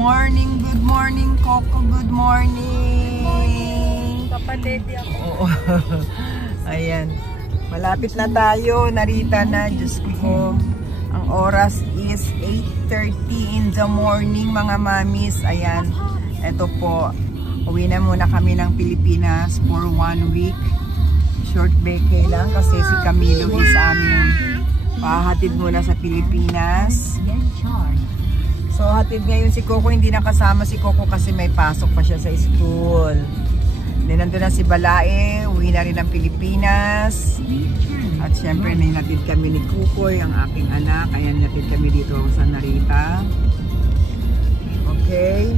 Good morning, Coco. Good morning. Papadede ako. Oo. Ayan. Malapit na tayo. Narita na. Diyos ko. Ang oras is 8:30 in the morning, mga mamis. Ayan. Ito po. Uwi na muna kami ng Pilipinas for 1 week. Short vacay lang kasi si Camilo is aming pahatid muna sa Pilipinas. So hatid ngayon si Coco, hindi nakasama si Coco kasi may pasok pa siya sa school. Then nandun na si Balae, uwi na rin ng Pilipinas. At syempre natid kami ni Kukoy, ang aking anak. Ayan, natid kami dito sa Narita. Okay.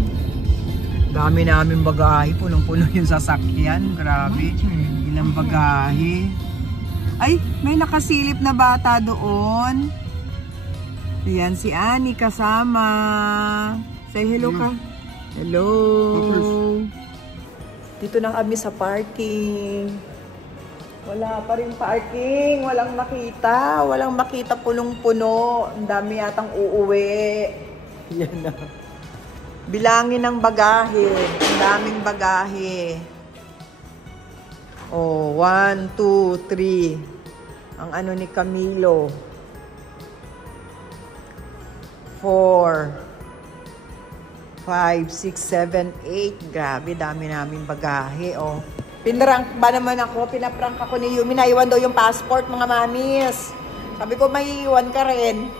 Dami namin bagahe, punong-puno yung sasakyan. Grabe, ilang bagahe. Ay, may nakasilip na bata doon. Ayan, si Annie kasama. Say hello ka. Hello. Dito na kami sa parking. Wala pa rin parking. Walang makita. Walang makita, punong-puno. Ang dami yatang uuwi. Yan na. Bilangin ng bagahe. Ang daming bagahe. Oh, 1, 2, 3. Ang ano ni Camilo. 4, 5, 6, 7, 8. Grabe, dami namin bagahe, oh. Pinrank ba naman ako? Pinaprank ako ni Yumi. Naiwan daw yung passport, mga mamis. Sabi ko, may iwan ka rin.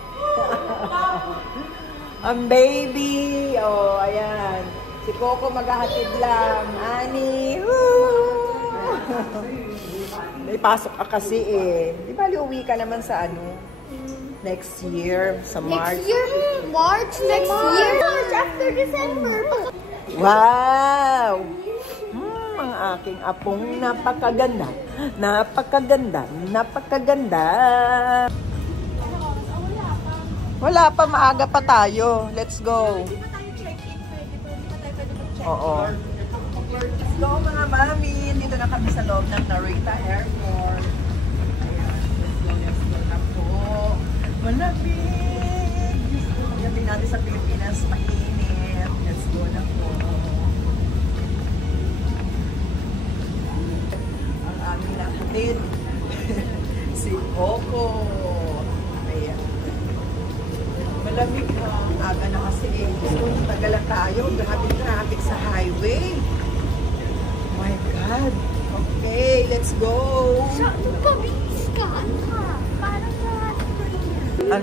Ang baby. Oh, ayan. Si Coco maghahatid lang. Annie. May pasok ka kasi eh. Di ba uwi ka naman sa ano? Next year, sa March. Next year? March? Next year? March after December. Wow! Ang aking apong napakaganda. Napakaganda. Napakaganda. Wala pa, maaga pa tayo. Let's go. Oo. Let's go, mga mami. Dito na kami sa loob ng Narita Airport. Malapit! Pagdating natin sa Pilipinas, mainit. Let's go na po. Ang aming nakatid. Si Coco. Ayan. Malamig na. Aga na kasi eh. Gusto nyo tagalan tayo. Grabe traffic sa highway. Oh my God. Okay, let's go.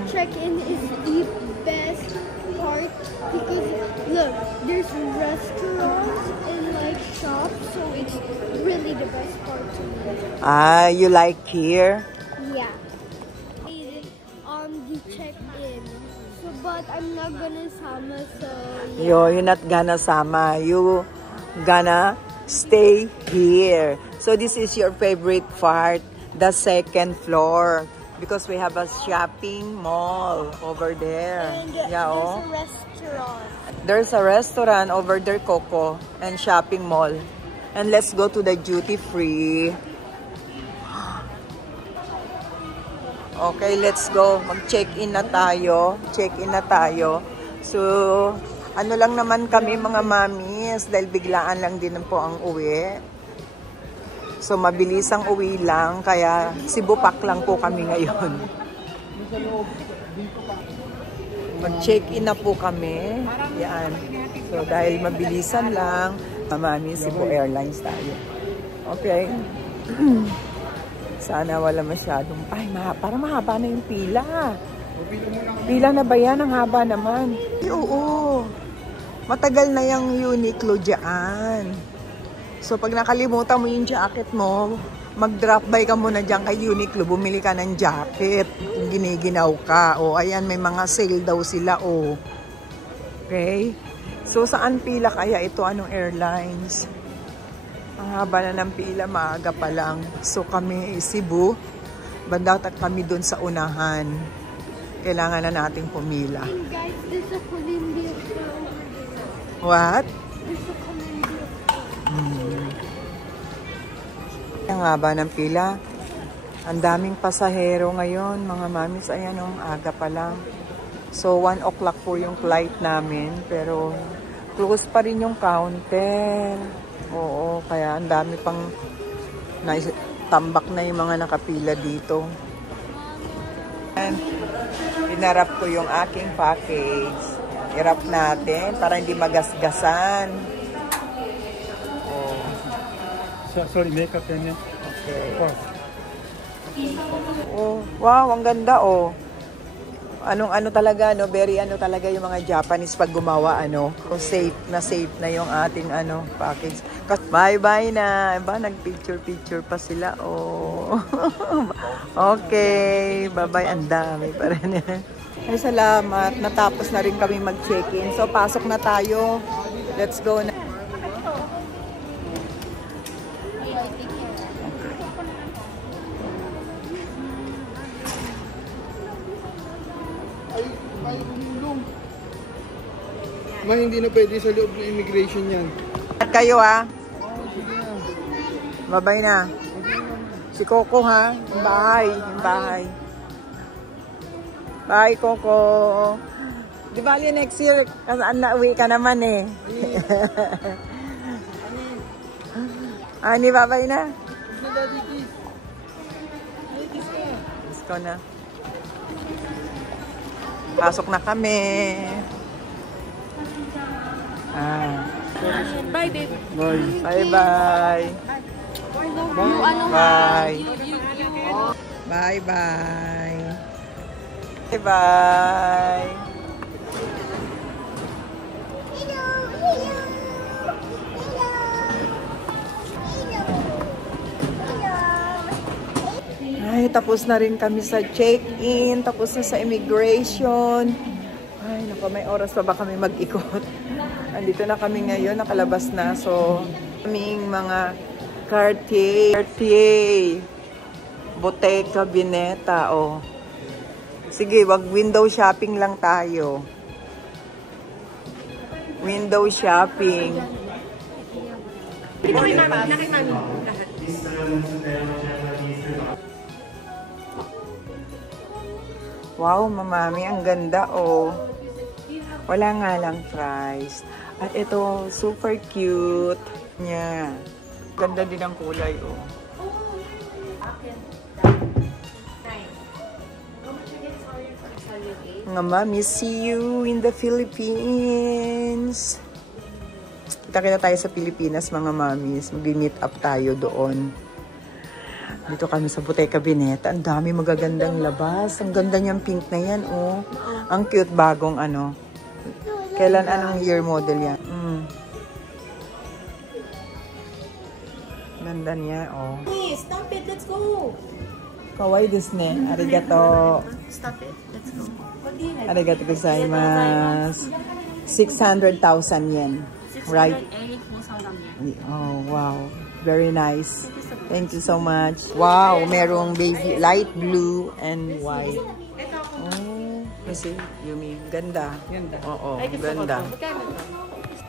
Check-in is the best part because look, there's restaurants and like shops, so it's really the best part to me. Ah, you like here? Yeah. On the check-in, so but I'm not gonna sama, so yeah. You're not gonna sama. You gonna stay here. So this is your favorite part, the second floor. Because we have a shopping mall over there. And yeah, there's oh. a restaurant. There's a restaurant over there, Coco, and shopping mall. And let's go to the duty free. Okay, let's go. Mag-check-in na tayo. Check-in na tayo. So, ano lang naman kami mga mamis, dahil biglaan lang din po ang uwi. So, mabilis ang uwi lang, kaya Sibupak lang po kami ngayon. Mag-check-in na po kami. Yan. So, dahil mabilisan lang, mami, Cebu Airlines tayo. Okay. Sana wala masyadong... Ay, para mahaba na yung pila. Pila na ba yan? Ang haba naman. Oo. Matagal na yung Uniqlo dyan. So, pag nakalimutan mo yung jacket mo, mag-drop by ka muna dyan kay Uniqlo, bumili ka ng jacket kung giniginaw ka. O, ayan, may mga sale daw sila, o. Okay? So, saan pila kaya ito? Anong airlines? Ang haba na ng pila, maaga pa lang. So, kami, Cebu, banda kami dun sa unahan. Kailangan na nating pumila. And guys, there's a Columbia store over there. What? There's a Columbia store. Ang haba ng pila. Ang daming pasahero ngayon, mga mamis. Ayan, aga pa lang. So, 1 o'clock po yung flight namin. Pero, close pa rin yung counter. Oo, kaya ang dami pang tambak na yung mga nakapila dito. And, inarap ko yung aking package. Irap natin para hindi magasgasan. Oh. Sorry, makeup yan. Okay. Oh, wow, ang ganda oh. Ano talaga, no? Very talaga yung mga Japanese pag gumawa, safe na yung ating package. Bye-bye na. Ba, nag-picture pa sila, oh. Okay, bye-bye. Ang dami pa rin. Ay, salamat. Natapos na rin kami mag-check-in. So, pasok na tayo. Let's go na. Ma, hindi na pwede sa loob ng immigration yan. At kayo Bye-bye na. Si Coco ha. Yung bahay. Bye Coco. Di ba next year, nauwi ka naman eh. Ani, bye-bye na. Kiss ko na. Pasok na kami. Bye, babe. Bye-bye. Bye. Bye-bye. Bye-bye. Ay, tapos na rin kami sa check-in. Tapos na sa immigration. Ay, naku, may oras pa ba kami mag-ikot? Andito na kami ngayon, nakalabas na. So, kaming mga Cartier, Bottega Veneta, oh. Sige, wag window shopping lang tayo. Window shopping. Wow, mamami, ang ganda, oh. Wala nga lang price. At ito, super cute niya. Ganda din ang kulay, oh. Nga mami, see you in the Philippines. Kita tayo sa Pilipinas, mga mamis. Mag-meet up tayo doon. Dito kami sa Bottega Veneta. Ang dami magagandang labas. Ang ganda niyang pink na yan, oh. Ang cute, bagong Kailan, anong year model yan? Ganda niya, oh. Stop it, let's go. Kawaii desu ne. Arigato. Stop it, let's go. Arigato gozaimasu. 600,000 yen. Right? 684,000 yen. Oh, wow. Very nice. Thank you so much. Wow, merong baby light blue and white. Oh, kasi Yumi, ganda. Oo, ganda.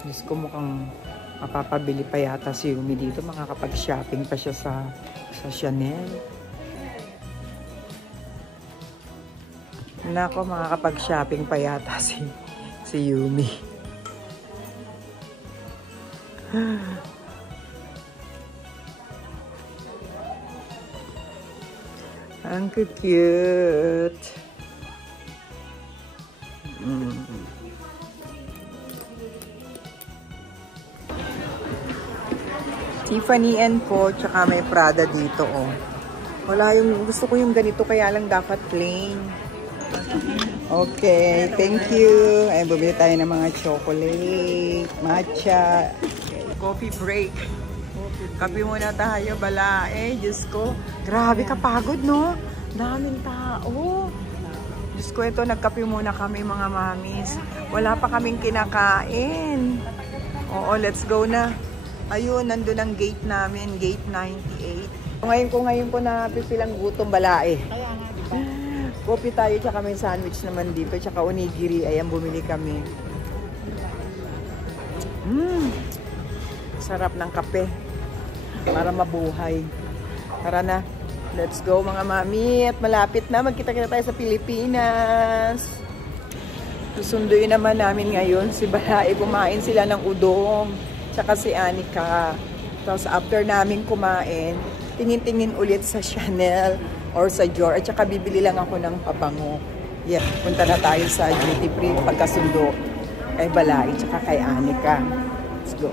Diyos ko, mukhang mapapabili pa yata si Yumi dito. Makakapag-shopping pa siya sa Chanel. Nako, makakapag-shopping pa yata si Yumi. Ang cute. Tiffany & Co. Tsaka may Prada dito, oh. Wala gusto ko yung ganito, kaya lang dapat plain. Okay, thank you. Ay, bumili tayo ng mga chocolate, matcha. Coffee break. Kape muna tayo, balae. Diyos ko, grabe kapagod, no? Daming tao. Diyos ko, ito, nagkape muna kami, mga mamis. Wala pa kaming kinakain. Oo, let's go na. Ayun, nandun ang gate namin, gate 98. Ngayon ko na pipilang gutom, balae. Coffee tayo, tsaka may sandwich naman dito, tsaka onigiri. Ayan, bumili kami. Sarap ng kape. Para mabuhay. Tara na. Let's go, mga mami. At malapit na. Magkita-kita tayo sa Pilipinas. Susunduin naman namin ngayon si Balae. Kumain sila ng udong. Tsaka si Anika. Tapos after namin kumain, tingin-tingin ulit sa Chanel or sa Dior. At tsaka bibili lang ako ng pabango. Yeah, punta na tayo sa duty free pagkasundo kay Balae tsaka kay Anika. Let's go.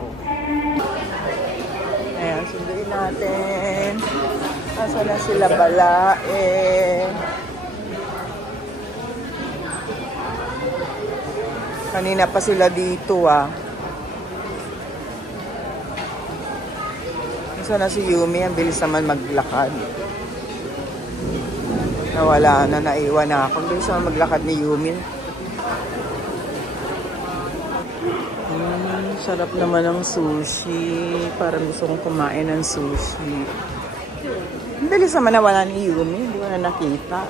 Ayan, sunduin natin. Asa na sila Balae? Kanina pa sila dito ah. Asa na si Yumi? Ang bilis naman maglakad. Nawala na, naiwan na ako. Ang bilis naman maglakad ni Yumi. Sarap naman ng sushi. Parang gusto kong kumain ng sushi. Ang bilis naman nawala ni Yumi. Hindi ko na nakita.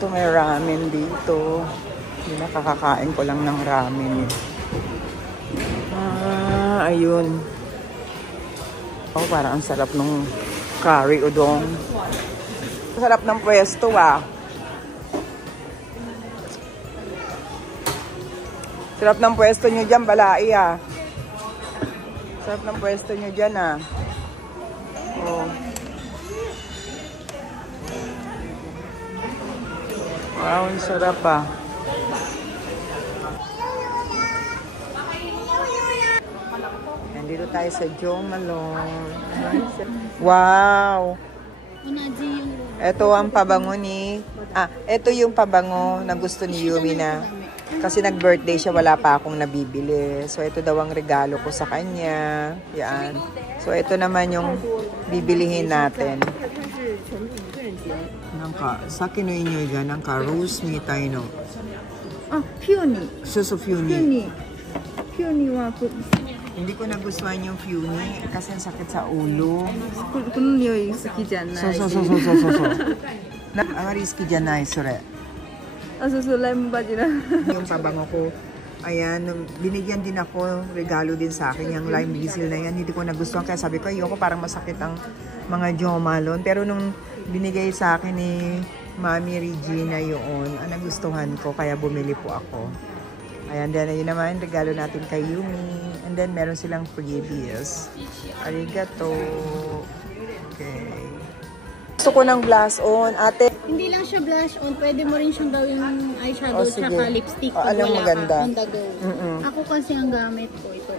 Ito may ramen dito. Hindi nakakakain ko lang ng ramen. Ayun. Oh, parang ang sarap ng curry udong. Sarap ng pwesto ah. Sarap ng pwesto nyo dyan, Balae ah. Sarap ng pwesto nyo dyan ah. Oh. Wow, ang sarap ah. Nandito tayo sa Jo Malone. Wow! Ito ang pabango ni... ito yung pabango na gusto ni Yumi na. Kasi nag-birthday siya, wala pa akong nabibili. So, ito daw ang regalo ko sa kanya. Yan. So, ito naman yung bibilihin natin. Sa kinoy nyo yan, rose ni Taino. Peony. Suso Peony. Peony wa Hindi ko nagustuhan yung Peony kasi ang sakit sa ulo. Kunyoy suki janai. So. Amariski janai, sore. Lime baji na. Yung pabango ko, ayan, binigyan din ako, regalo din sa akin, yung lime basil na yan. Hindi ko nagustuhan kaya sabi ko, ayoko parang masakit ang mga Jo Malone. Pero nung binigay sa akin ni Mami Regina yun, nagustuhan ko kaya bumili po ako. Ayan, then yun naman, regalo natin kay Yumi. And then meron silang freebies. Arigato. Okay. Gusto ko ng blush on, ate. Hindi lang siya blush on, pwede mo rin siyang gawing eyeshadow tsaka lipstick pag alam wala maganda. ka on the go. Ako kasi ang gamit ko ito.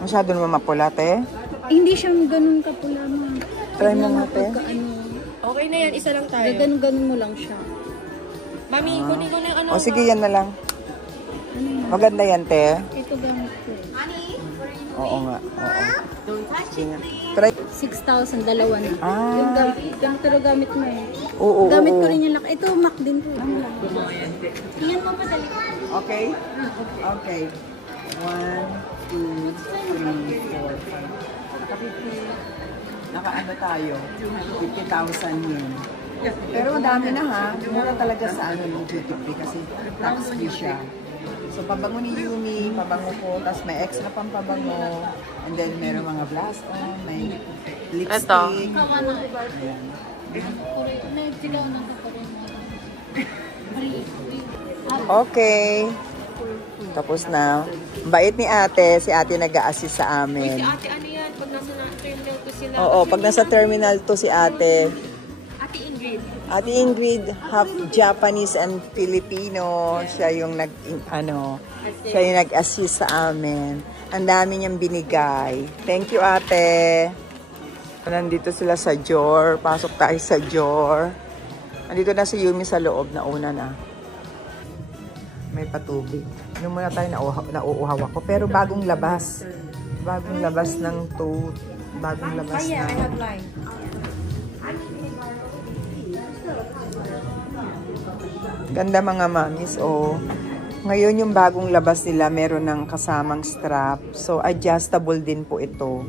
Masyado naman mapula, te? Hindi siya ganun kapula mo. Try mo nga, te. Okay na yan, isa lang tayo. Ganun mo lang siya. Mami, kunin ko na yung ano. O sige, yan na lang. Maganda yan, te. Ito gamit ko. Oo nga, oo. Sige nga. Try. 6,000, dalawa na. Yung gamit mo eh. Oo, Gamit oo. ko rin yung laki. Ito, Mac din po. Tingnan mo madali. Okay? Okay. 1, 2, 3, 4, 5. Naka-ano tayo? 50,000 yen. Pero madami na ha. Mura talaga sa ano ng duty free kasi tax free siya. So, pabango ni Yumi, pabango ko, tapos may extra pang pabango, and then meron mga blush on, may lipstick. Ayan. Okay. Tapos na. Bait ni ate, si ate nag-a-assist sa amin. Si ate, ano yan? Pag nasa terminal to sila. Oo, pag nasa terminal to si ate. Ate Ingrid. Ate Ingrid, half Japanese and Filipino. Siya yung siya yung nag-assist sa amin. Ang dami niyang binigay. Thank you, ate. Nandito sila sa Dior. Pasok tayo sa Dior. Nandito na si Yumi sa loob. Nauna na. May patubig. Ano muna tayo, nauuhaw ako. Pero bagong labas. Bagong labas ng tote. Bagong labas na. Ganda mga mamis, oh. Ngayon yung bagong labas nila, meron ng kasamang strap. So, adjustable din po ito.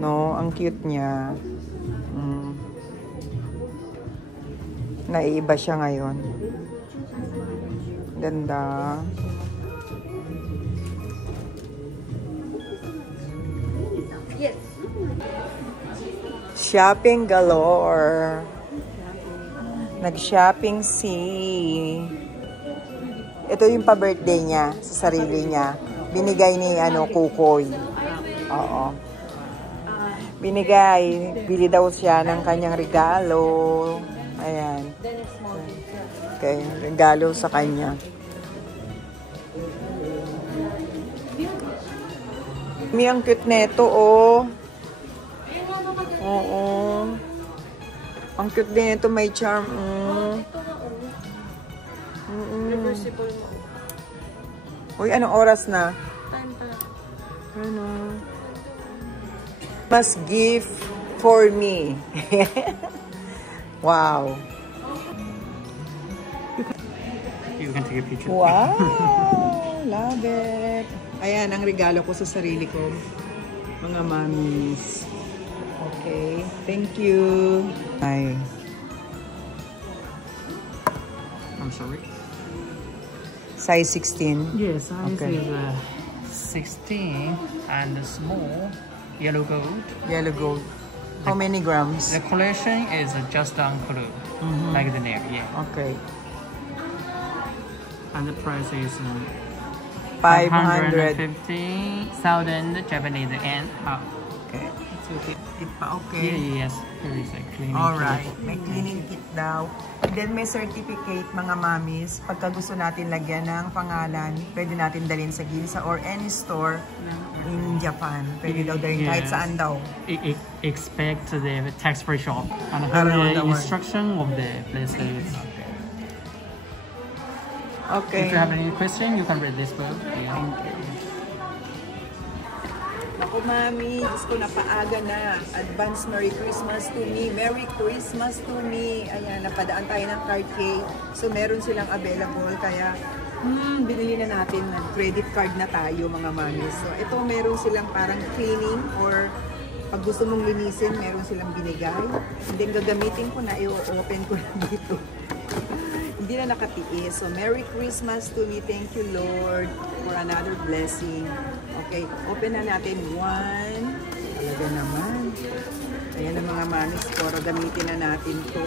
No? Ang cute niya. Naiiba siya ngayon. Ganda. Yes. Shopping galore. Nag-shopping si... Ito yung pa-birthday niya sa sarili niya. Binigay ni Kukoy. Oo. Binigay. Bili daw siya ng kanyang regalo. Ayan. Okay, regalo sa kanya. Ang cute neto, oh. Oo. Ang cute nito, may charm. Reversible mo. Uy, anong oras na? Ano? Must gift for me. Wow. You can take a picture. Wow. Love it. Ayan, ang regalo ko sa sarili ko. Mga mommies. Okay. Thank you. Bye. I'm sorry. Size 16. Yes, size Okay. is 16 and small yellow gold. Yellow gold. How many grams? The collection is just on clue, like the name. Yeah, Okay. and the price is 500. 550,000 Japanese yen. Okay. Okay. Kit pa, okay. Yeah, yes, there is a cleaning. Alright. kit. May cleaning kit daw. And then may certificate, mga mommies. Pagka gusto natin lagyan ng pangalan, pwede natin dalhin sa Ginza or any store in Japan. Pwede daw dalhin kahit Yes. saan daw. Expect the tax-free shop and Around the the world. instruction of the places. Okay. If you have any question, you can read this book. Yeah. Thank you. Ako, mami, Diyos ko, napaaga na. Advance Merry Christmas to me. Merry Christmas to me. Ayan, napadaan tayo ng card cake. So, meron silang available. Kaya, binili na natin. Credit card na tayo, mga mami. So, ito, meron silang parang cleaning or pag gusto mong linisin, meron silang binigay. And then, gagamitin ko na, i-open ko na dito. Hindi na nakatiis. So, Merry Christmas to me. Thank you, Lord, for another blessing. Okay, open na natin. One. Talaga naman. Ayan ang mga manis ko. Gamitin na natin to.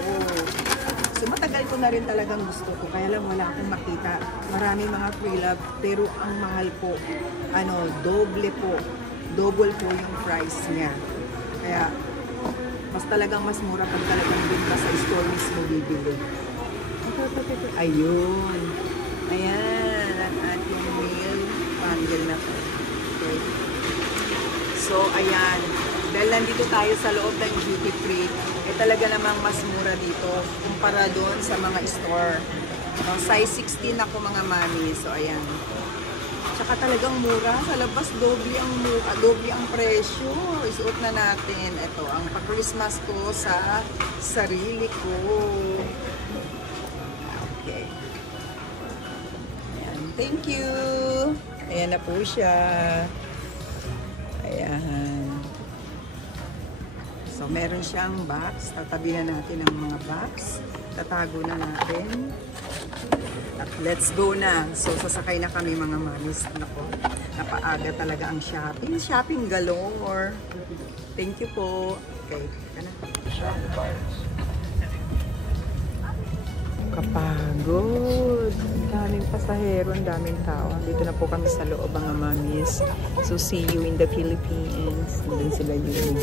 So, matagal ko na rin talagang gusto ko. Kaya lang wala akong makita. Maraming mga free love. Pero ang mahal po, doble po. Double po yung price niya. Kaya, mas talagang mas mura pag talagang din ka sa store mismo bibili. Ayun. Ayan. Ang ating meal bundle na to. Okay. So, ayan. Dahil nandito tayo sa loob ng duty free, talaga namang mas mura dito kumpara doon sa mga store. Size 16 ako, mga mami. So, ayan. Tsaka talagang mura. Sa labas, doble ang presyo. Isuot na natin. Ito, ang pa-Christmas ko sa sarili ko. Okay. Ayan. Thank you. Ayan na po siya. Ayan. So, meron siyang box. Tatabi na natin ang mga box. Tatago na natin. At let's go na. So, sasakay na kami, mga mamis. Nako, napaaga talaga ang shopping. Shopping galore. Thank you po. Okay. Kapagod. Ang daming pasahero, ang daming tao. Dito na po kami sa loob, mga mamis. So, see you in the Philippines. Doon sila yun.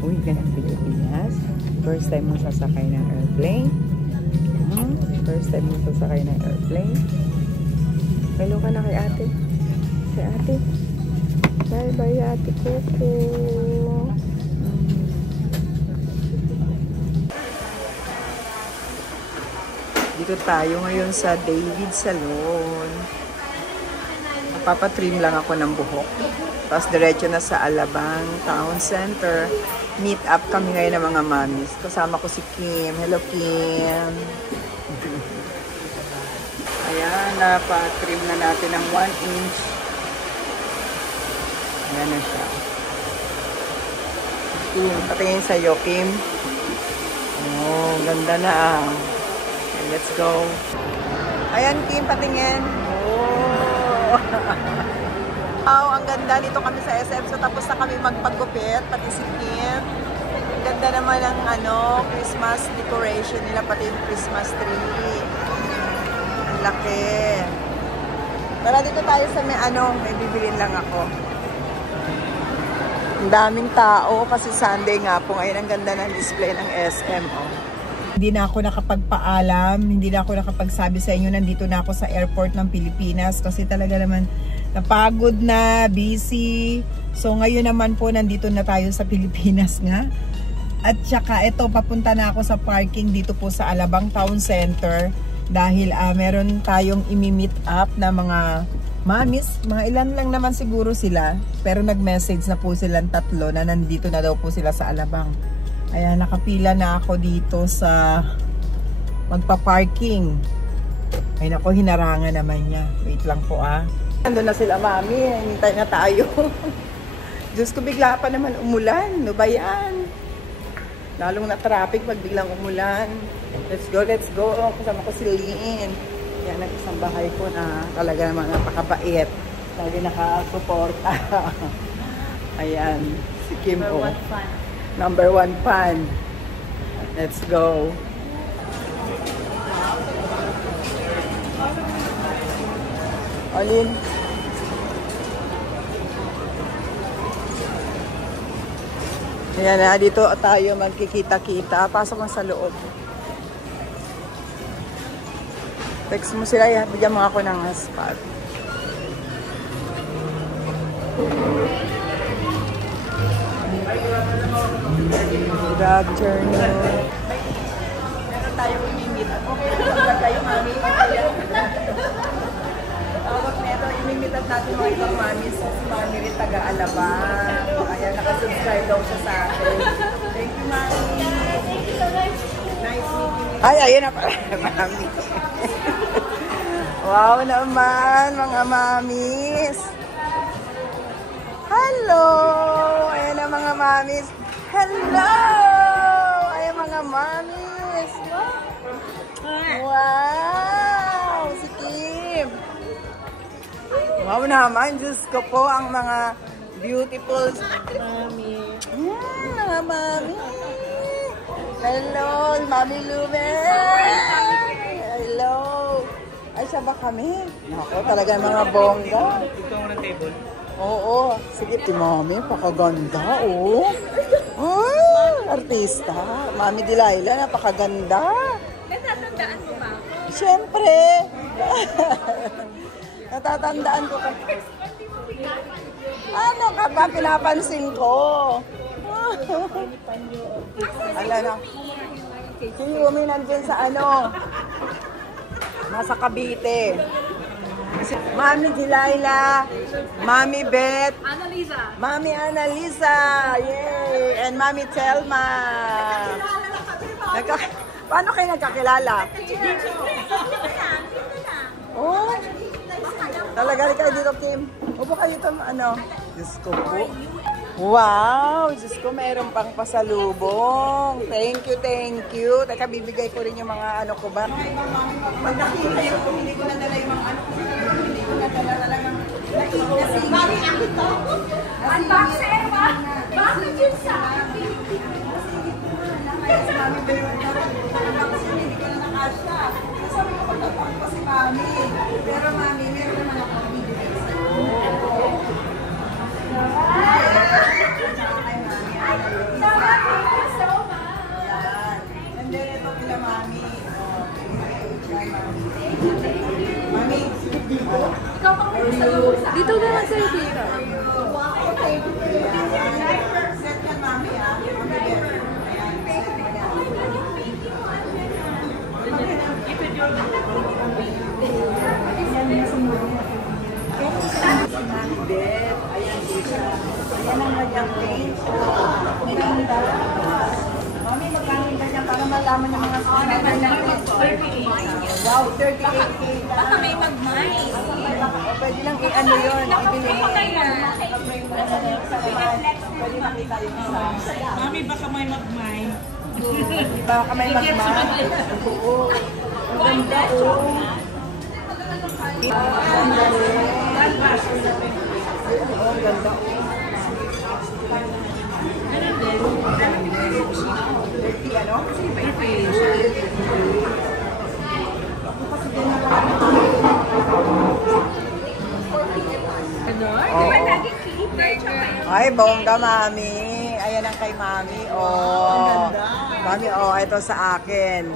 Uwi ka ng Pilipinas. First time mo sasakay ng airplane. First time mo sasakay ng airplane. Hello ka na kay ate. Kay ate. Bye bye, ate Coco. Dito tayo ngayon sa David Salon. Magpapatrim lang ako ng buhok. Tapos diretso na sa Alabang Town Center. Meet up kami ngayon ng mga mamis. Kasama ko si Kim. Hello, Kim. Ayan, napatrim na natin ng 1 inch. Ayan na siya. Kim, patingin sa'yo, Kim. Oh, ganda na ah. Okay, let's go. Ayan, Kim, patingin. Oh. Oh, ang ganda. Dito kami sa SM. So, tapos na kami magpagupit, pati si Kim. Ang ganda naman ng Christmas decoration nila, pati yung Christmas tree. Ang laki. Pero dito tayo sa may bibilin lang ako. Ang daming tao kasi Sunday nga po. Ngayon ang ganda ng display ng SM. Oh. Hindi na ako nakapagpaalam, hindi na ako nakapagsabi sa inyo, nandito na ako sa airport ng Pilipinas kasi talaga naman napagod na, busy. So ngayon naman po nandito na tayo sa Pilipinas nga. At saka ito, papunta na ako sa parking dito po sa Alabang Town Center dahil meron tayong imi-meet up na mga mamis, mga ilan lang naman siguro sila, pero nag-message na po silang 3 na nandito na daw po sila sa Alabang. Ayan, nakapila na ako dito sa magpa-parking. Ay nako, hinarangan naman niya. Wait lang po Ando na sila mami, hintay na tayo. Diyos ko, bigla pa naman umulan. No ba yan? Lalong na traffic pag biglang umulan. Let's go, let's go. Kasama ko si Lynn. Yan ang isang bahay ko na talaga naman napakabait. Lagi nakasuporta. Ayan, si Kim po. Number 1 fan. Let's go. Alin? Ayan na, dito tayo magkikita-kita. Pasok mo sa loob. Text mo sila, bigyan mo ako ng spot. Good afternoon. Meron tayong imimit. Okay, ba tayo, mami? Tawag neto, imimit up natin mga ibang mami. Si Mami rin taga-Alabang. Ayan, nakasubscribe daw siya sa akin. Thank you, mami. Nice meeting you. Ay, ayun na pala, mami. Wow naman, mga mamis. Hello! Ayan na mga mamis. Hello! Ayan mga mamis. Wow! Si Kim. Wow naman, Diyos ko po ang mga beautiful mami. Mga mami. Hello, Mami Lumen. Hello. Ay, siya ba kami? Ako, talaga mga bongga. Ito mo ng table. Oo. Sige, ti Mami. Pakaganda, artista. Mami Delilah, napakaganda. Natatandaan mo ba? Siyempre. Natatandaan ko ka. Ano ka ba? Pinapansin ko. Ala na. Si Yumi nandun sa nasa Cavite. Mami Delilah, Mami Beth, Mami Annalisa, yay! And Mami Telma. Paano kayo nagkakilala? Oh, talaga rin kayo dito, Kim. Upo kayo dito, Diyos ko po. Wow! Diyos ko, mayroon pang pasalubong. Thank you, thank you. Teka, bibigay ko rin yung mga ko ba? Pag nakita yung hindi ko nadala yung mga hindi ko nadala talagang nakita. Mami, ako to? Unboxer ba? Bakit yun sa akin? Mami, pero unboxer, hindi ko na nakasya. Sabi ko, pagkapang ko si Mami. Pero Mami, meron naman ako bibigay sa'yo. And then ito pila Mami. Mami, ikaw pa kayo sa loob. Dito na lang sa'yo dito. Set ka Mami Ayan ang kanyang paint. Mami, magkano yung kanya para malaman yung mga sinabi niya. Wow, 38K. Baka may mag-mais. Pwede lang yun. Ibili. Pwede makita yung isa. Mami, baka may mag-mais. Baka may mag-mais. Oo. Ang ganda. Oh, ganda. Ano? Kasi iba ito eh. Ay, bongga, mami. Ayan ang kay mami. Oh. Mami, oh, ito sa akin.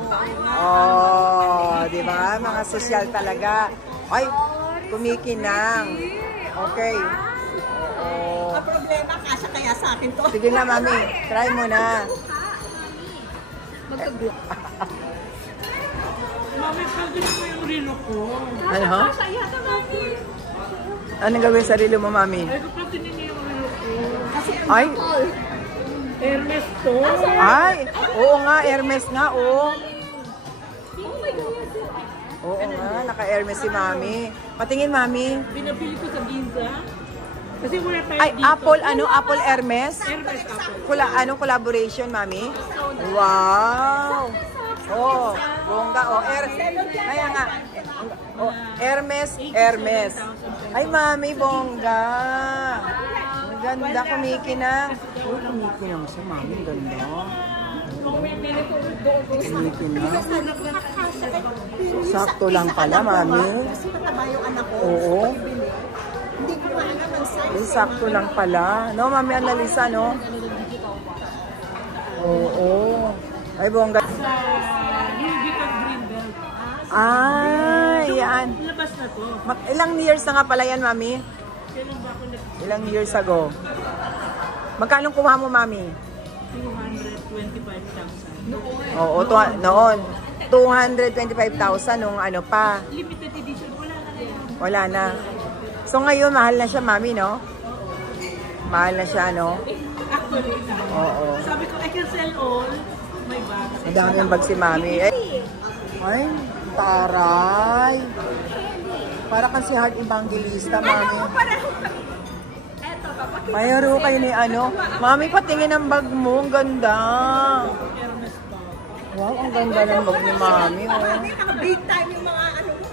Oh, di ba? Mga sosyal talaga. Ay, kumikinang. Okay. Oh. Ang problema, kasya kaya sa akin to. Sige na, mami. Try mo na. Mami, pagod ko yung relo ko. Ano? Anong gawin sa relo mo, mami? Ay, kapag tinignan yung relo ko. Ay! Hermes to. Ay! Oo nga, Hermes nga, oo. Oo nga, naka-Hermes si mami. Patingin, mami. Pinabili ko sa Ginza. Kasi wala tayo Ay, dito. Apple, ano? Apple Hermes? Hermes Apple. Anong collaboration, mami? Wow! Oh, bongga. Oh, kaya nga. Oh, Hermes. Ay, mami, bongga. Ang ganda, kumikinang. Uy, kumikinang siya, mami. Ang ganda. Kumikinang. Sakto lang pala, mami. Kasi mataba yung anak ko. Oo. Hindi ko maalam ang size. Sakto lang pala. No, mami, Annalisa, no? Oo. Ay, bongga. Sa Louis Vuitton Greenbelt. Ay, yan. Labas na to. Ilang years na nga pala yan, mami? Kailan ba ako Ilang years ago? Magkano kuha mo, mami? 225,000. Oo, noon. 225,000 nung ano pa. Limited edition. Wala na yan. Wala na. So ngayon, mahal na siya, mami, no? Mahal na siya, no? Actually, Oo. sabi ko, I can sell all my bags. Madaming bag si mami. Ay, taray. Para kasi heart evangelista, mami. Mayroon kayo ni ano. Mami, patingin ang bag mo. Ang ganda. Wow, ang ganda ng bag ni mami. Oh. Big time yung mga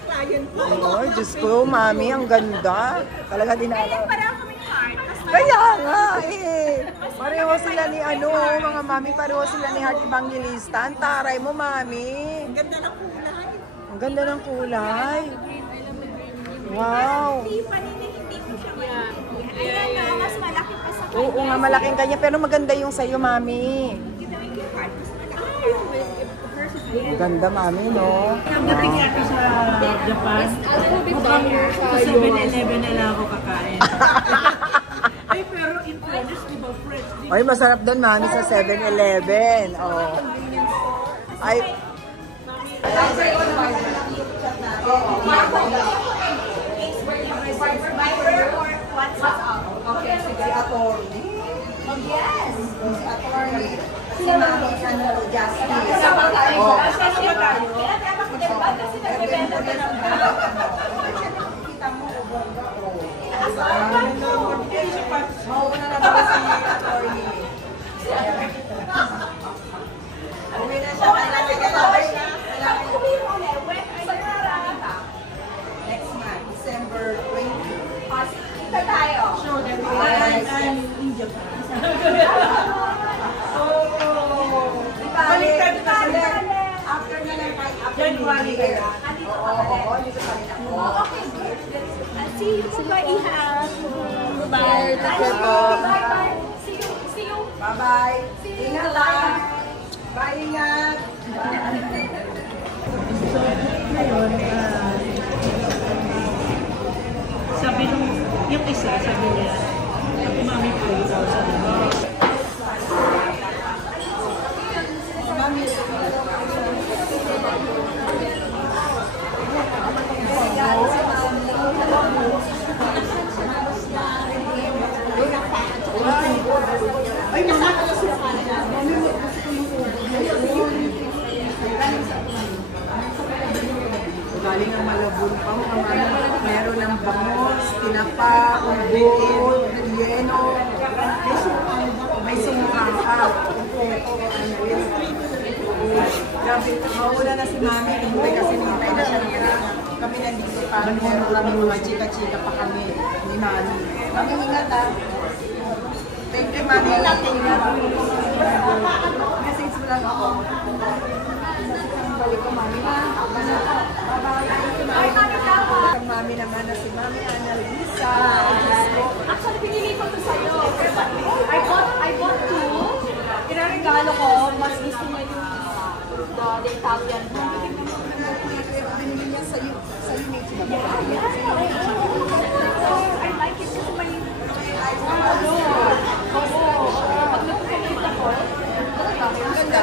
client ko. Oh, Diyos ko, mami, ang ganda. Talaga dinala. Kaya nga, eh. Pareho sila ni ano, mga mami, pareho sila ni heart evangelista. Ang taray mo, mami. Ang ganda ng kulay. Ang ganda ng kulay. Wow. Hindi mo siya Ayan na, mas malaki pa sa Oo nga, malaking kanya. Pero maganda yung sa'yo, mami. Ang ganda, mami, no? Nagdating natin sa Japan. Sa 7-Eleven na lang ako kakain. Ay, pero in fairness, di ba, fresh? Ay, masarap doon, mami, sa 7-Eleven. Oh. Ay. Okay, sige, attorney. Yes. Si attorney. Si mami, justice. Oh. Kita mo, bongga, oh. Mauna na ba si attorney? Uwi na siya. Next month, December 20. Kita tayo. Show them. I'm in Japan. Baliktad na sila. After na lang tayo. January kaya. Oo, dito pa rin ako. Okay, good. See you. Bye-bye. Bye. Bye-bye. See you. Bye-bye. Ingat lang. Bye, ingat. So, ngayon, sabi nung, yung isa, sabi niya, mami po, Ay, naman. Galing ang Malabon pa. Meron ng bangos, tinapa, umbol, yeno. May sumukang pa. Grabe, maula na si mami. Kasi nintay na siya nila. Kami nandito pa. Meron lang mga chika-chika pa kami. Mami. Mami, ingat ha. Thank you, Mami. Message mo lang ako. Balik ko, Mami. Ang Mami naman na si Mami Annalisa. Actually, pinili ko to sa'yo. I bought two. Pinaregalo ko, mas gusto niya yung the Italian brand. Binili niya sa'yo. Sa'yo na ito. I like it kasi may pag nagpapakita ko, Ang ganda.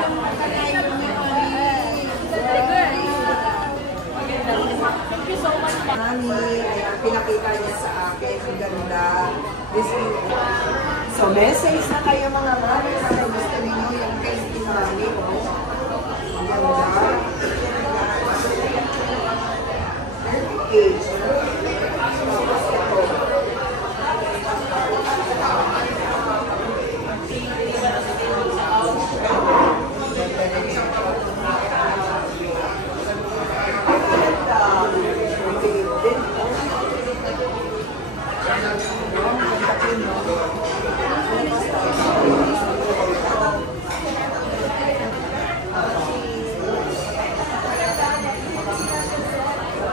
thank you so much. Mami, ayan, pinakita niya sa akin. Ang ganda. This is... So, message na kayo mga mami. Sana gusto ninyo yung kay Mami. Ang ganda. Age. Tapos ito.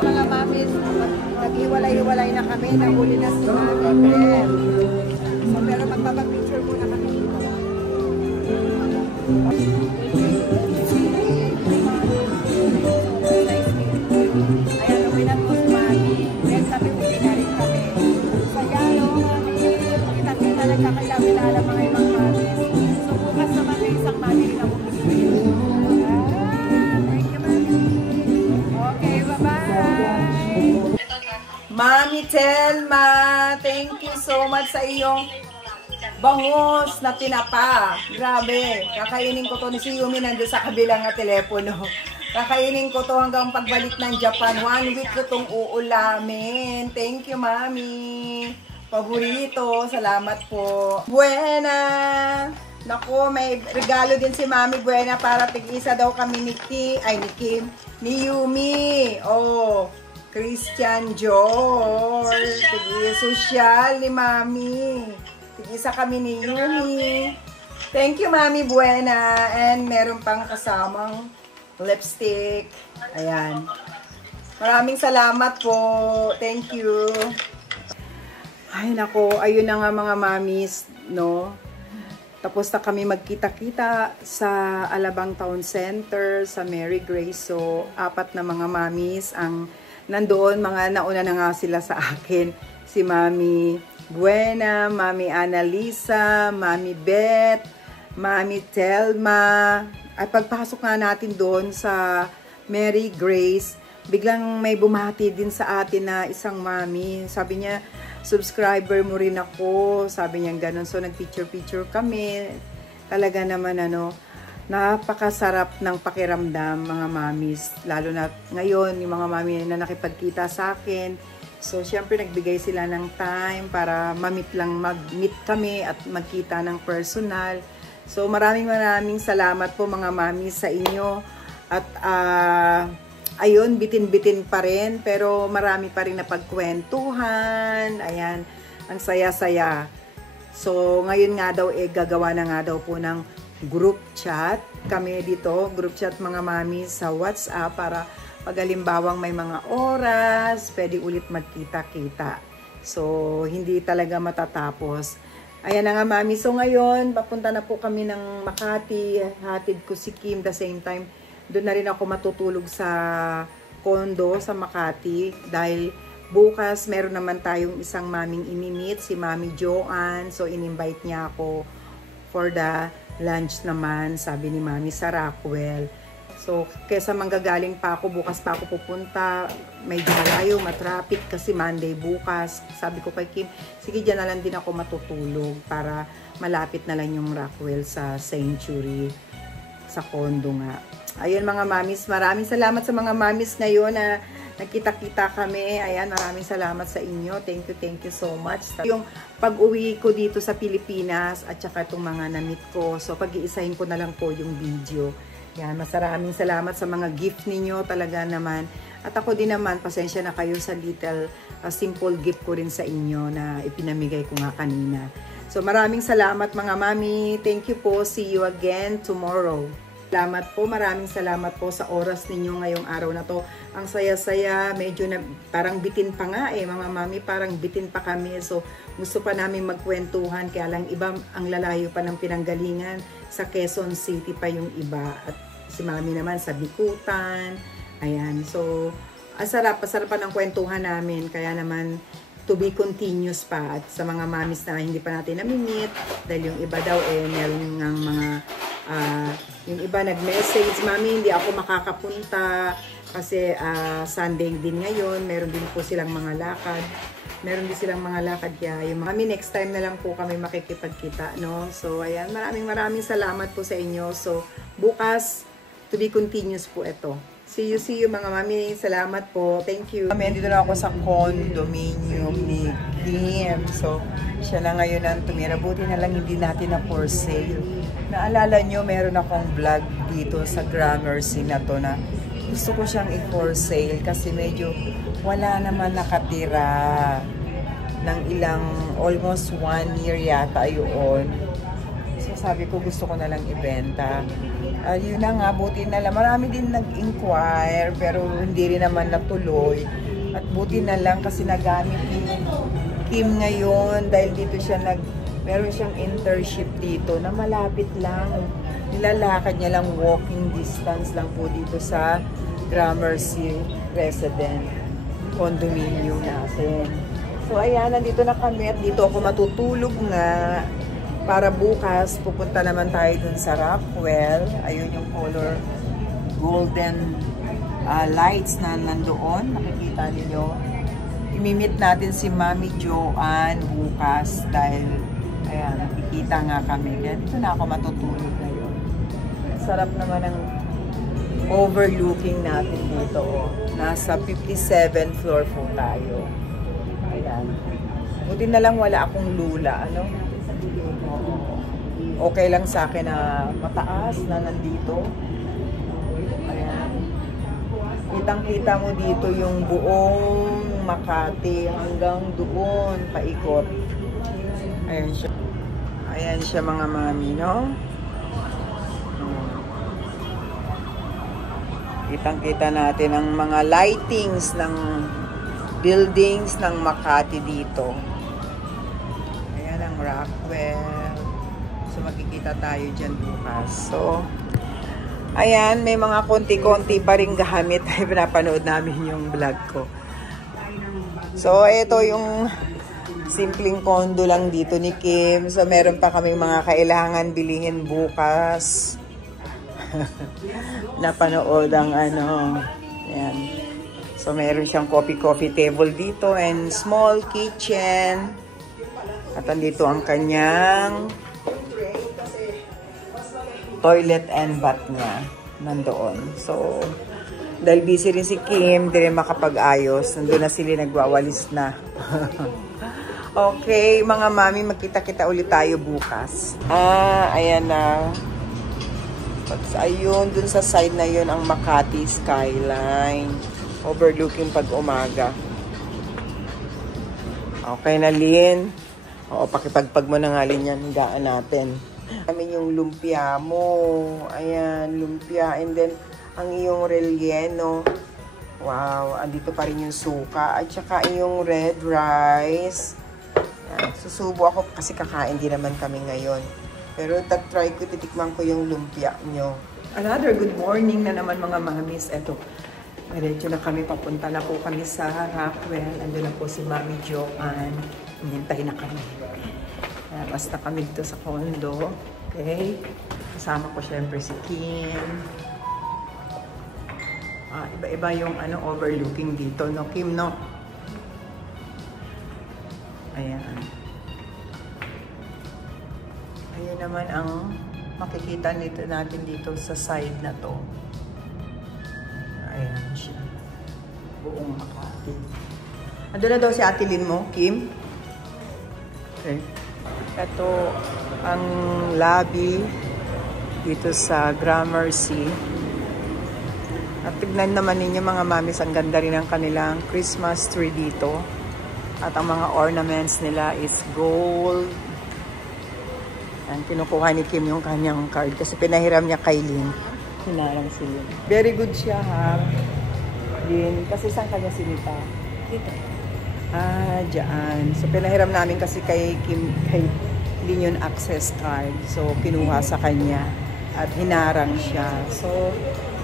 Mga mamis, nag-iwalay-iwalay na kami, nahuli na si Mami. So, pero magpapapicture muna kami dito. Ayan, uminan mo si Mami. Then sabi mo, na rin kami. So, yan, Mami. Kita-kita nagkakilala mga ibang mamis. So, bukas naman may isang Mami rin ako bumili. Thank you, Mami. Okay, bye-bye. Mami Telma, thank you so much sa iyong bangus na tinapa. Grabe, kakainin ko to ni si Yumi nandun sa kabilang na telepono. Kakainin ko to hanggang pagbalik ng Japan. 1 week ko tong uulamin. Thank you, Mami. Paborito, salamat po. Buena! Naku, may regalo din si Mami Buena para tig-isa daw kami ni Kim, ni Yumi. Oh, Christian George. Tig-social ni Mami. Tig-isa kami ni Yumi. Thank you, Mami Buena. And meron pang kasamang lipstick. Ayan. Maraming salamat po. Thank you. Ay, nako. Ayun na nga mga mamis, no? Tapos na kami magkita-kita sa Alabang Town Center, sa Mary Grace. So, 4 na mga mamis ang nandoon. Mga nauna na nga sila sa akin. Si Mami Buena, Mami Annalisa, Mami Beth, Mami Telma. At pagpasok nga natin doon sa Mary Grace, biglang may bumati din sa atin na isang mami. Sabi niya, subscriber mo rin ako. Sabi niya ganun. So, nag-picture-picture kami. Talaga naman, napakasarap ng pakiramdam, mga mamis. Lalo na ngayon, yung mga mami na nakipagkita sa akin. So, syempre, nagbigay sila ng time para mag-meet kami at magkita ng personal. So, maraming salamat po, mga mami, sa inyo. At, ayun, bitin-bitin pa rin, pero marami pa rin na pagkwentuhan. Ayan, ang saya-saya. So, ngayon nga daw, gagawa na nga daw po ng group chat. Kami dito, group chat mga mami sa WhatsApp para pag halimbawang may mga oras, pwede ulit magkita-kita. So, hindi talaga matatapos. Ayan na nga mami. So, ngayon, papunta na po kami ng Makati. Hatid ko si Kim the same time. Doon na rin ako matutulog sa condo sa Makati dahil bukas meron naman tayong isang maming imimit, si Mami Joanne. So, in-invite niya ako for the lunch naman, sabi ni Mami, sa Rockwell. So, kesa manggagaling pa ako, bukas pa ako pupunta, medyo malayo, matraffic kasi Monday bukas. Sabi ko kay Kim, sige, dyan na lang din ako matutulog para malapit na lang yung Rockwell sa Century, sa condo nga. Ayun mga mamis, maraming salamat sa mga mamis ngayon na nagkita-kita kami. Ayan, maraming salamat sa inyo. Thank you so much. Yung pag-uwi ko dito sa Pilipinas at saka itong mga namit ko. So, pag-iisahin ko na lang po yung video. Yan, maraming salamat sa mga gift ninyo. Talaga naman, At ako din naman, pasensya na kayo sa little simple gift ko rin sa inyo na ipinamigay ko nga kanina. So maraming salamat mga mami. Thank you po. See you again tomorrow. Salamat po. Maraming salamat po sa oras ninyo ngayong araw na to. Ang saya-saya. Medyo na, parang bitin pa nga mga mami. Parang bitin pa kami. So gusto pa namin magkwentuhan. Kaya lang iba ang lalayo pa ng pinanggalingan. Sa Quezon City pa yung iba. At si mami naman sa Bikutan. Ayan. So pasarap pa ng kwentuhan namin. Kaya naman to be continuous pa. At sa mga mamis na hindi pa natin nami-meet. Dahil yung iba daw meron ng mga yung iba nag-message, mami hindi ako makakapunta kasi Sunday din ngayon, meron din po silang mga lakad. Meron din silang mga lakad kaya yung mami next time na lang po kami makikipagkita, no? So ayan, maraming salamat po sa inyo. So bukas to be continuous po ito. See you mga mami. Salamat po. Thank you. Mami, dito na ako sa condominium ni Kim. So, siya na ngayon ang tumira. Buti na lang hindi natin na for sale. Naalala nyo, meron akong vlog dito sa Gramercy na to na gusto ko siyang i-for sale kasi medyo wala naman nakatira ng almost 1 year yata yun. So, sabi ko gusto ko na lang ibenta. Yun na nga, buti na lang. Marami din nag-inquire pero hindi rin naman natuloy. At buti na lang kasi nagamit ni Kim ngayon dahil dito siya meron siyang internship dito na malapit lang. Nilalakad niya lang walking distance lang po dito sa Gramercy Resident condominium natin. So ayan, nandito na kami at dito ako matutulog nga. Para bukas, pupunta naman tayo dun sa Rockwell. Ayun yung color golden lights na nandoon. Nakikita niyo. Imimit natin si Mami Joanne bukas dahil ayan, nakikita nga kami. Kaya dito na ako matutulog ngayon. Sarap naman ang overlooking natin dito. Nasa 57th floor po tayo. Ayan. Buti na lang wala akong lula. Ano? Okay lang sa akin na mataas na nandito. Ayan. Kitang-kita mo dito yung buong Makati hanggang doon paikot. Ayan siya. Ayan siya mga mami, no? Kitang-kita natin ang mga lightings ng buildings ng Makati dito. Ayan ang Rockwell. So, makikita tayo dyan bukas. So, ayan, may mga konti-konti pa rin gamit ay pinapanood namin yung vlog ko. So, ito yung simpleng condo lang dito ni Kim. So, meron pa kaming mga kailangan bilihin bukas. Napanood ang ano. Ayan. So, meron siyang coffee table dito and small kitchen. At andito ang kanyang toilet and bath niya nandoon. So, dahil busy rin si Kim, hindi rin makapag-ayos. Nandun na sila, nagwawalis na. Okay, mga mami, magkita-kita ulit tayo bukas. Ayan na. Ayun, dun sa side na yun ang Makati skyline. Overlooking pag umaga. Okay na, Lynn. Oo, pakipagpag mo na nga, Lynn, yan. Higaan natin. Namin yung lumpia mo. Ayan, lumpia. And then, ang iyong relleno. Wow, andito pa rin yung suka. At saka yung red rice. Ayan, susubo ako kasi kakain din naman kami ngayon. Pero try ko, titikman ko yung lumpia nyo. Another good morning na naman mga mamis. Eto, diretso na kami. Papunta na po kami sa Rockwell. Ando na po si Mami Joanne. Hinintay na kami. Basta kami dito sa condo. Okay? Kasama ko syempre si Kim. Iba-iba yung overlooking dito, no, Kim, no? Ayan. Ayan naman ang makikita natin dito sa side na to. Ayan siya. Buong Makati. Ando na daw si Ate Lynn mo, Kim? Okay. Ito ang lobby dito sa Gramercy. At tignan naman ninyo mga mamis, ang ganda rin ang kanilang Christmas tree dito. At ang mga ornaments nila is gold. Yan, kinukuha ni Kim yung kanyang card kasi pinahiram niya kay Lynn. Hinarang si Lynn. Very good siya ha. Lynn, kasi saan kanya sinita? Dito. Ah, dyan. So pinahiram namin kasi kay Kim, kay Lynn yung access card. So kinuha sa kanya at hinarang siya. So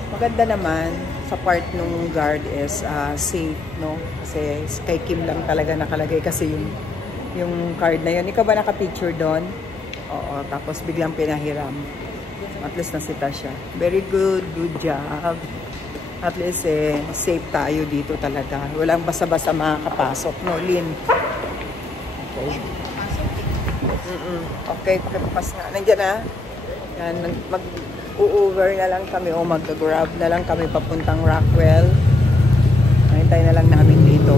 maganda naman sa part nung guard is safe, no? Kasi kay Kim lang talaga nakalagay kasi yung card na yun. Ikaw ba naka-picture doon? Oo, tapos biglang pinahiram. At least nasita siya. Very good, good job. At least safe tayo dito talaga. Walang basta-basta makakapasok, no, Lynn? Okay. Okay, pakipapas nga. Nandiyan na. Yan, mag-u-over na lang kami o mag-grab na lang kami papuntang Rockwell. Hintay na lang namin dito.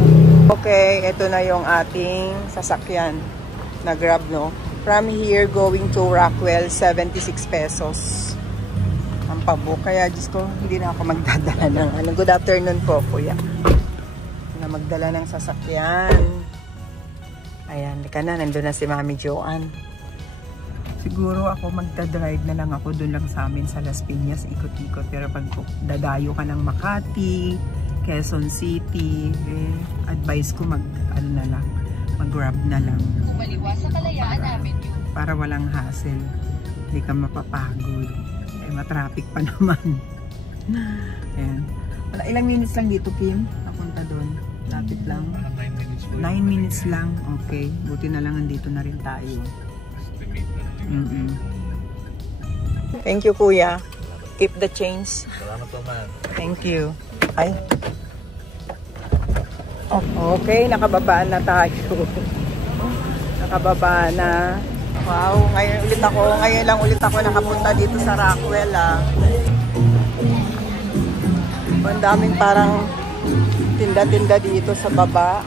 Okay, ito na yung ating sasakyan na grab, no? From here going to Rockwell, 76 pesos. Ang pabo. Kaya, Diyos ko, hindi na ako magdadala ng ano. Good afternoon po, kuya. Na magdala ng sasakyan. Ayan, di ka na. Nandun na si Mami Joanne. Siguro ako magdadrive na lang ako doon lang sa amin sa Las Piñas, ikot-ikot. Pero pag dadayo ka ng Makati, Quezon City, advice ko mag-grab na lang. Kumaliwa sa kalayaan namin yun. Para walang hassle. Hindi ka mapapagod. Matraffic pa naman. Ayan. Wala, ilang minutes lang dito, Kim? Napunta doon. Lapit lang. 9 minutes lang. Okay. Buti na lang andito na rin tayo. Thank you, kuya. Keep the change. Salamat po, ma'am. Thank you. Ay. Oh, okay, nakababaan na tayo. Nakababa na. Wow, ngayon lang ulit ako nakapunta dito sa Rockwell, ah. Ang daming parang tinda-tinda dito sa baba.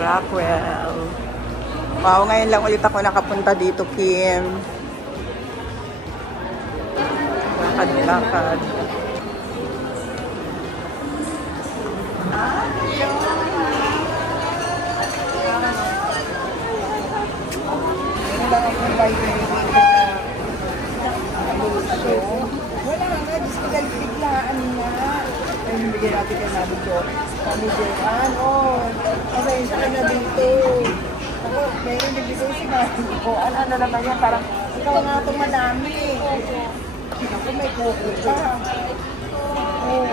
Rockwell. Wow, ngayon lang ulit ako nakapunta dito, Kim. Lakad-lakad. Wala nga, Diyos ko dahil biglaan nga. Ay, bigyan natin kay Mami Joanne. Oh, pasensya ka na dito. Ako, meron nagbigay si Mami Joanne. Ano naman yan, parang ikaw nga itong madami. Ako, may kuko ka. Oh,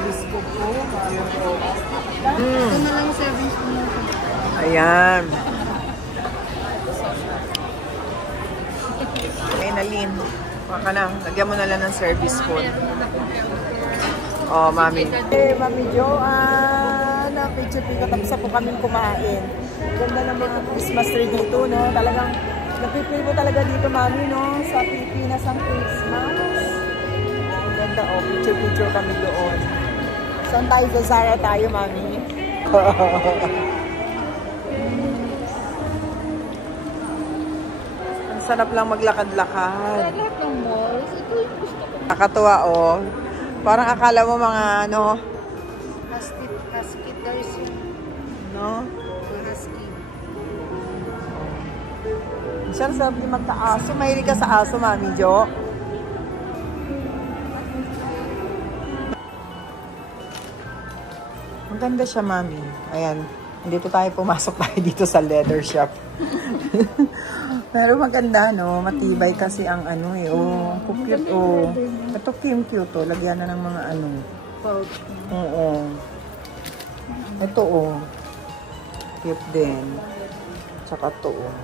Diyos ko po, Mami Joanne. Ito na lang service mo. Ayan. Okay na, Lynn. Baka na, lagyan mo na lang ng service phone. Oh, Mami. Hey, Mami Joanne. Picture-picture. Tapos po kami kumain. Ganda ng mga Christmas tree dito, no? Talagang, napipil ko talaga dito, Mami, no? Sa Pilipinas ang Christmas. Ang ganda, oh. Picture-picture kami doon. Saan tayo? Sa Zara tayo, Mami. Ang sarap lang maglakad-lakad. Lahat ng malls, ito yung gusto ko. Nakatuwa, oh. Parang akala mo mga, ano, Husky, there's yung no? husky. Siya, sarap din magka-aso. Mahilig ka sa aso, Mami Jo. Maganda siya, Mami. Ayan. Dito tayo pumasok tayo dito sa leather shop. Pero maganda, no? Matibay kasi ang ano eh. Oh, cute, oh. Ito cute, oh. Lagyan na ng mga ano. Oo. Ito, oh. Cute din. Tsaka ito, oh.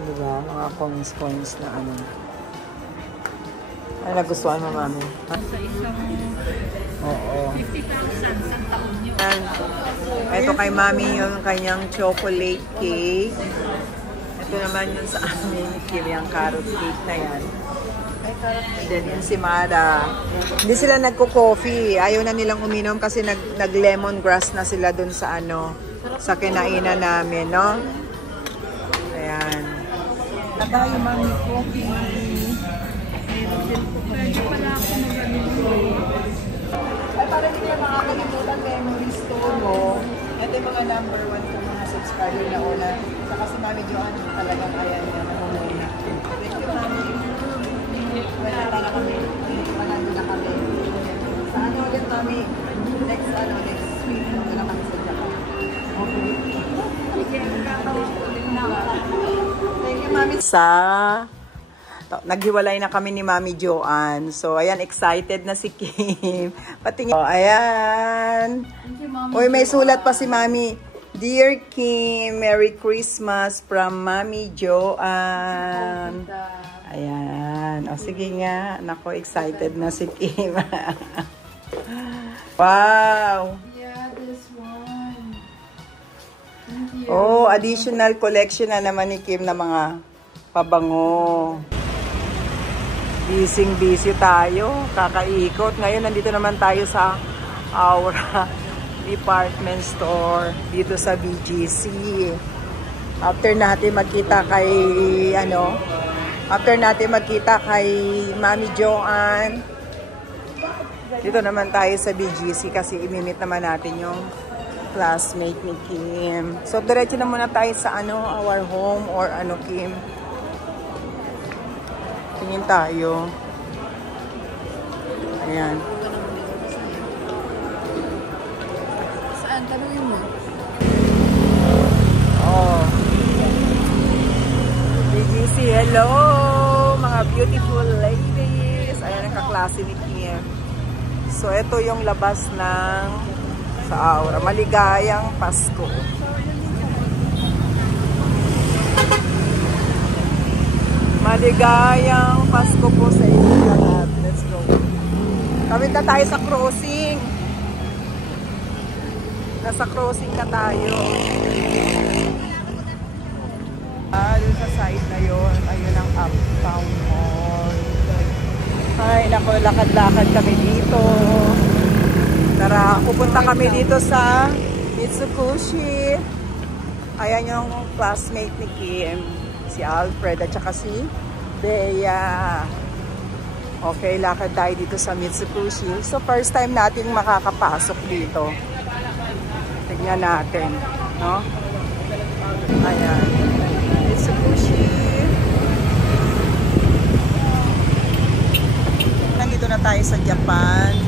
Diba? Mga coins na ano. Ano nagustuhan mo, Mami? Sa isang Oo. 50,000 sa taon nyo. Ito kay Mami yung kanyang chocolate cake. Ito naman yung sa amin, yung carrot cake na yan. And then yun si Mara. Hindi sila nagko-coffee. Ayaw na nilang uminom kasi nag-lemongrass na sila dun sa ano, sa kinainan namin, no? Ayan. Tayo mami coffee. Pwede pala ako Ay, para hindi ka makakalimutan memory store mo. Ito yung mga number 1 kong mga subscriber na una. Saka si Mami Joanne, talagang ayan niya. Namumuna. Thank you, Mami. Wala na kami. Manando na kami. Sa ano ulit, Mami? Next week. Wala kami sa Japan. Okay. Thank you, Mami. Naghiwalay na kami ni Mami Joanne. So, ayan, excited na si Kim. Patingin. Oh, ayan. Uy, may sulat pa si Mami. Dear Kim, Merry Christmas from Mami Joanne. Ayan. O, sige nga. Nako, excited na si Kim. Wow. Yeah, this one. Oh, additional collection na naman ni Kim na mga pabango. Busy tayo, kakaikot. Ngayon, nandito naman tayo sa Aura Department Store, dito sa BGC. After natin magkita kay Mami Joanne, dito naman tayo sa BGC kasi imimit naman natin yung classmate ni Kim. So, diretso na muna tayo sa our home or Kim. Tingin tayo. Ayan. Saan? Tanungin mo. Oh. BGC, hello! Mga beautiful ladies. Ayan ang kaklase ni Kim. So, ito yung labas ng sa Aura. Maligayang Pasko. Maligayang Pasko po sa inyo lahat. Let's go. Kawit na tayo sa crossing. Nasa crossing na tayo. Doon sa side na yun. Ayun ang Uptown Mall. Ay, naku, lakad-lakad kami dito. Tara, pupunta kami dito sa Mitsukushi. Ayan yung classmate ni Kim. Si Alfred at saka si Bea. Okay, lakad tayo dito sa Mitsukushi. So, first time natin makakapasok dito. Tignan natin, no? Ayan. Mitsukushi. Nandito na tayo sa Japan.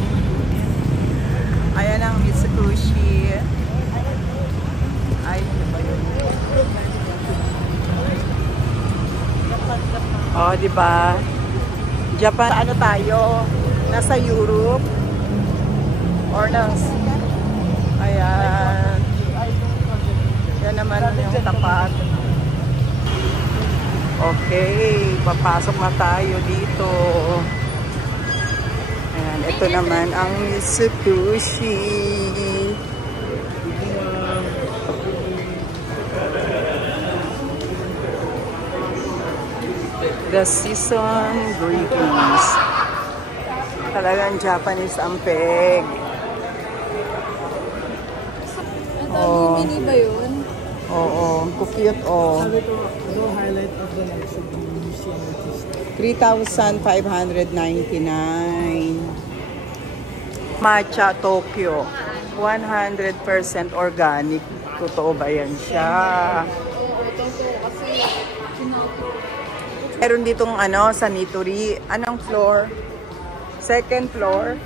Ayan ang Mitsukushi. Ay, ano ba yun? Oh, di ba? Japan, ano tayo? Nasa Europe? Or ayan. Yan naman yung tapat. Okay, papasok na tayo dito. Ayan, ito naman ang Mitsukushi. The season greetings. Talagang Japanese ang peg. Ito, mini ba yun? Oo, cute oh. Sabi ko, the highlight of the night should be museum artist. 3,599. Matcha Tokyo. 100% organic. Totoo ba yan siya? Meron ditong sanitary. Anong floor? Second floor?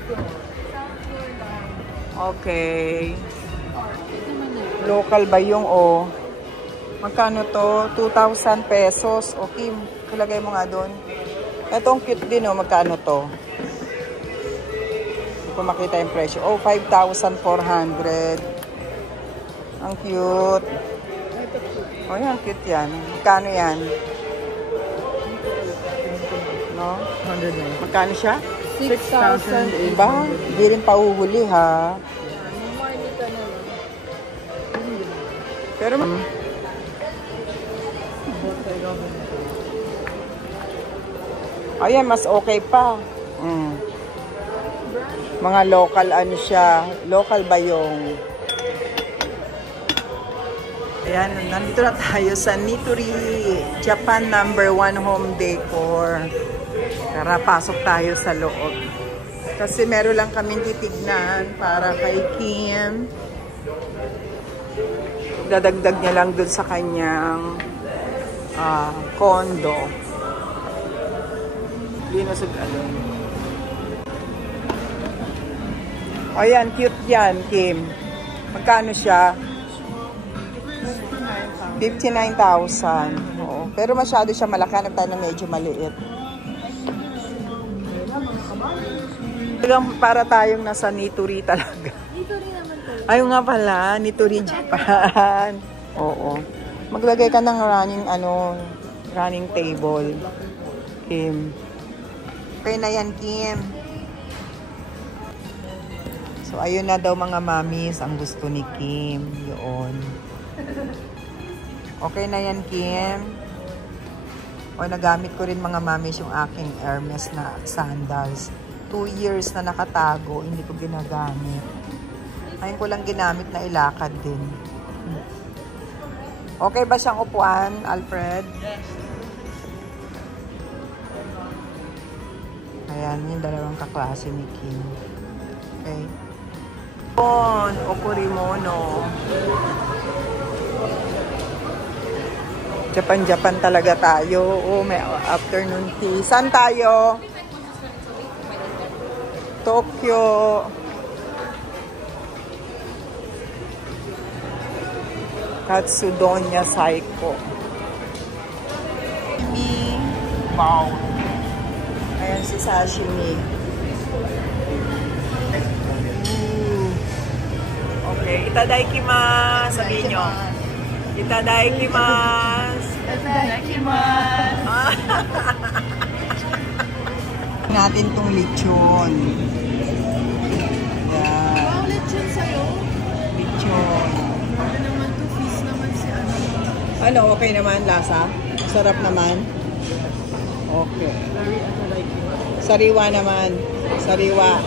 Okay. Local ba yung Magkano to? 2,000 pesos. Okay, ilagay mo nga doon. Itong cute din magkano to? Hindi ko makita yung presyo. 5,400. Ang cute. Yan, cute yan. Magkano yan? No? 109. Magkano siya? 6,000. Ba? Hindi rin pauhuli ha. Pero Ayan, mas okay pa. Mga local ano siya. Local ba yung... Ayan, nandito na tayo sa Nitori Japan #1 Home Decor. Tara, pasok tayo sa loob. Kasi meron lang kaming titignan para kay Kim. Dadagdag niya lang dun sa kanyang condo. Linusog alon. Ayan, cute yan, Kim. Magkano siya? 59,000. Oo. Pero masyado siya malaki. Hanap tayo na medyo maliit. Para tayong nasa Nitori talaga. Nitori naman to. Ayun nga pala, Nitori Japan. Oo. Maglagay ka ng running table. Kim. Okay na yan, Kim. So, ayun na daw mga mamis ang gusto ni Kim. Yun. Okay na yan, Kim. O, nagamit ko rin mga mamis yung aking Hermes na sandals. 2 years na nakatago, hindi ko ginagamit. Ayun ko lang ginamit na ilakad din. Okay ba siyang upuan, Alfred? Yes. Ayan, yung dalawang kaklase ni Kim. Okay. Okurimono. Japan talaga tayo. Oh, may afternoon tea. Saan tayo? Tokyo. Katsudonya Saiko. Wow. Ayan si sashimi. Okay, itadaikimasu. Sabihin nyo. Itadaikimasu. Itadaikimasu. Natin tong lechon. Yan. Wow, lechon sa'yo. Lechon. Ano naman to? Fish naman si ano. Ano, okay naman lasa? Sarap naman? Okay. Sariwa naman. Sariwa.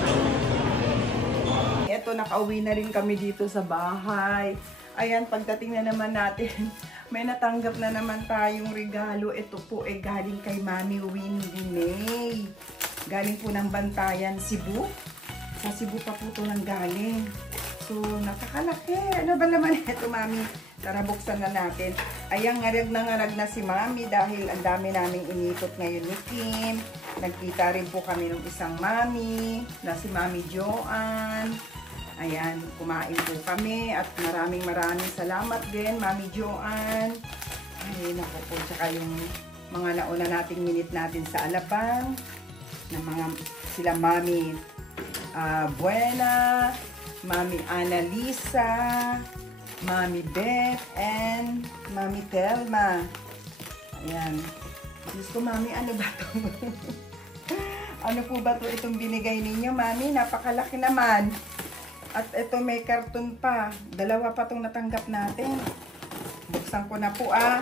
Ito, nakauwi na rin kami dito sa bahay. Ayan, pagdating na naman natin, may natanggap na naman tayong regalo. Ito po ay galing kay Mami Windy May. Galing po ng Bantayan, Cebu. Sa Cebu pa po ito nang galing. So, nakakalaki. Ano ba naman ito, Mami? Tara, buksan na natin. Ayan, ngarag na si Mami dahil ang dami naming inikot ngayon ni Kim. Nagkita rin po kami ng isang Mami na si Mami Joanne. Ayan, kumain po kami at maraming salamat din, Mami Joanne. Ay, naku po, tsaka yung mga nauna nating minute natin sa Alabang. Na mga sila Mami Buena, Mami Annalisa, Mami Beth, and Mami Telma. Ayan. Diyos ko, Mami, ano ba ito? Ano po ba ito itong binigay ninyo, Mami? Napakalaki naman. At ito may karton pa. Dalawa pa itong natanggap natin. Buksan ko na po, Ayan.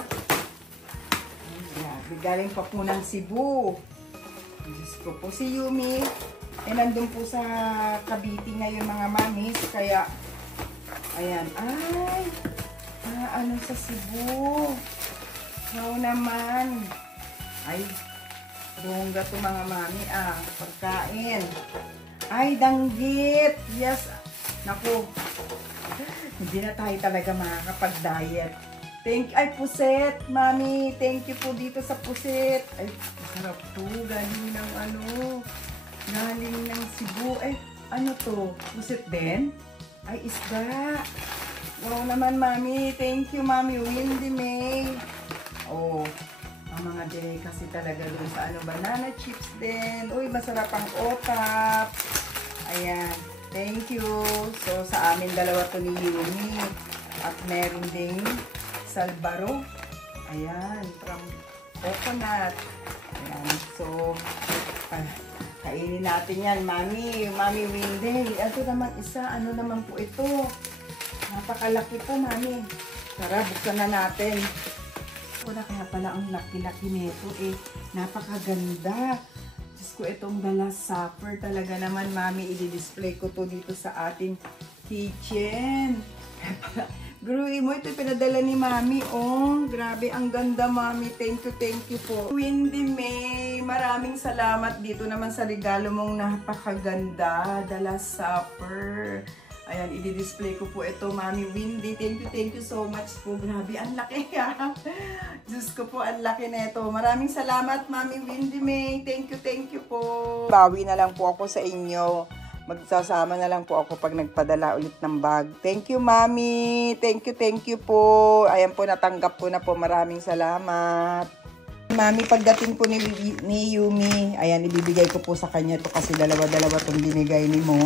Galing pa po ng Cebu. Diyos ko po, si Yumi. Nandun po sa Cavite ngayon, mga mamis. Kaya, ayan. Ay, ano sa Cebu. Wow naman. Ay, bongga to mga mami, pagkain. Ay, danggit. Yes. Naku. Hindi na tayo talaga makakapag-diet. Ay, puset, Mami. Thank you po dito sa puset. Ay, masarap to. Galing ng galing ng Cebu. Ay, ano to? Puset din? Ay, isda. Wow naman, Mami. Thank you, Mami Windy May. Oh, ang mga kasi talaga dun sa banana chips din. Uy, masarap ang otap. Ayan. Thank you. So, sa amin dalawa to ni Yumi. At meron ding Salbaro. Ayan. From coconut. Ayan. So, kainin natin yan, Mami. Mami Windy. Ito naman isa. Ano naman po ito? Napakalaki po, Mami. Tara, buksan na natin. ko na kaya pala ang laki-laki nito eh. Napakaganda. Diyos ko, itong The Last Supper talaga naman, Mami. I-display ko to dito sa ating kitchen. Gruy mo, ito pinadala ni Mami. Oh, grabe, ang ganda, Mami. Thank you po. Windy May, maraming salamat dito naman sa regalo mong napakaganda. The Last Supper. Ayan, i-display ko po ito, Mami Windy. Thank you so much po. Grabe, ang laki ha. Diyos ko po, ang laki na ito. Maraming salamat, Mami Windy May. Thank you po. Bawi na lang po ako sa inyo. Magsasama na lang po ako pag nagpadala ulit ng bag. Thank you, Mami. Thank you po. Ayan po, natanggap ko na po. Maraming salamat. Mami, pagdating po ni Yumi, ayan, ibibigay ko po sa kanya to kasi dalawa-dalawa itong binigay ni mo.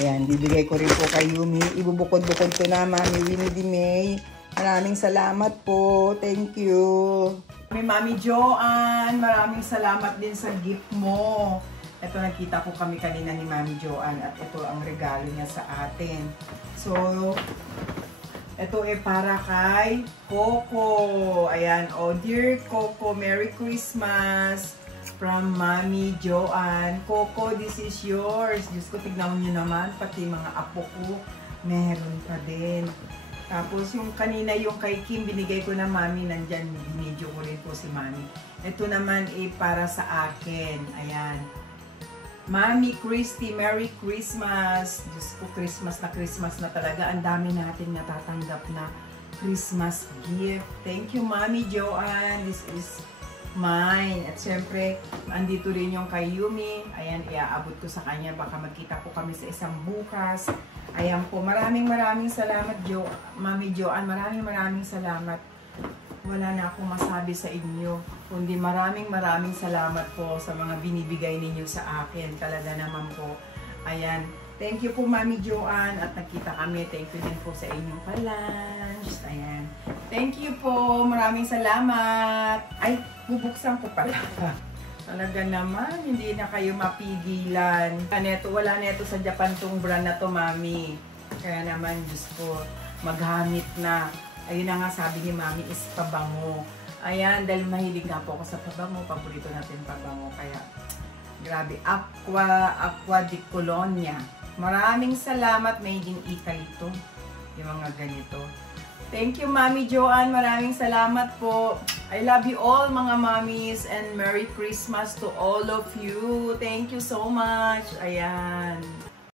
Ayan, bibigay ko rin po kay Yumi. Ibubukod-bukod ko na, Mami Windy May. Maraming salamat po. Thank you. Mami Joanne, maraming salamat din sa gift mo. Ito, nakita ko kami kanina ni Mami Joanne at ito ang regalo niya sa atin. So, ito ay para kay Coco. Ayan, oh dear Coco, Merry Christmas from Mami Joanne. Coco, this is yours. Diyos ko, tignan nyo naman, pati mga apo ko, meron pa din. Tapos yung kanina yung kay Kim, binigay ko na Mami, nandyan, binidyo ko rin po si Mami. Ito naman ay para sa akin. Ayan. Mami Christy, Merry Christmas. Diyos ko, Christmas na talaga. Ang dami natin natatanggap na Christmas gift. Thank you, Mami Joanne. This is mine. At syempre, andito rin yung kay Yumi. Ayan, iaabot ko sa kanya. Baka magkita po kami sa isang bukas. Ayan po, maraming salamat, Mami Joanne. Maraming salamat. Wala na akong masabi sa inyo. Kundi maraming salamat po sa mga binibigay ninyo sa akin. Talaga naman po. Ayan. Thank you po, Mami Joanne. At nakita kami. Thank you din po sa inyong pa-lunch. Ayan. Thank you po. Maraming salamat. Ay, bubuksan ko pala. Talaga naman, hindi na kayo mapigilan. Wala neto sa Japan tong brand na to, Mami. Kaya naman, Diyos ko, maghamit na. Ayun na nga sabi ni Mami is pabango. Ayan, dahil mahilig nga po ako sa pabango. Paborito natin pabango. Kaya, grabe. Aqua di Colonia. Maraming salamat. Made in Italy ito. Yung mga ganito. Thank you, Mami Joanne. Maraming salamat po. I love you all, mga mommies. And Merry Christmas to all of you. Thank you so much. Ayan.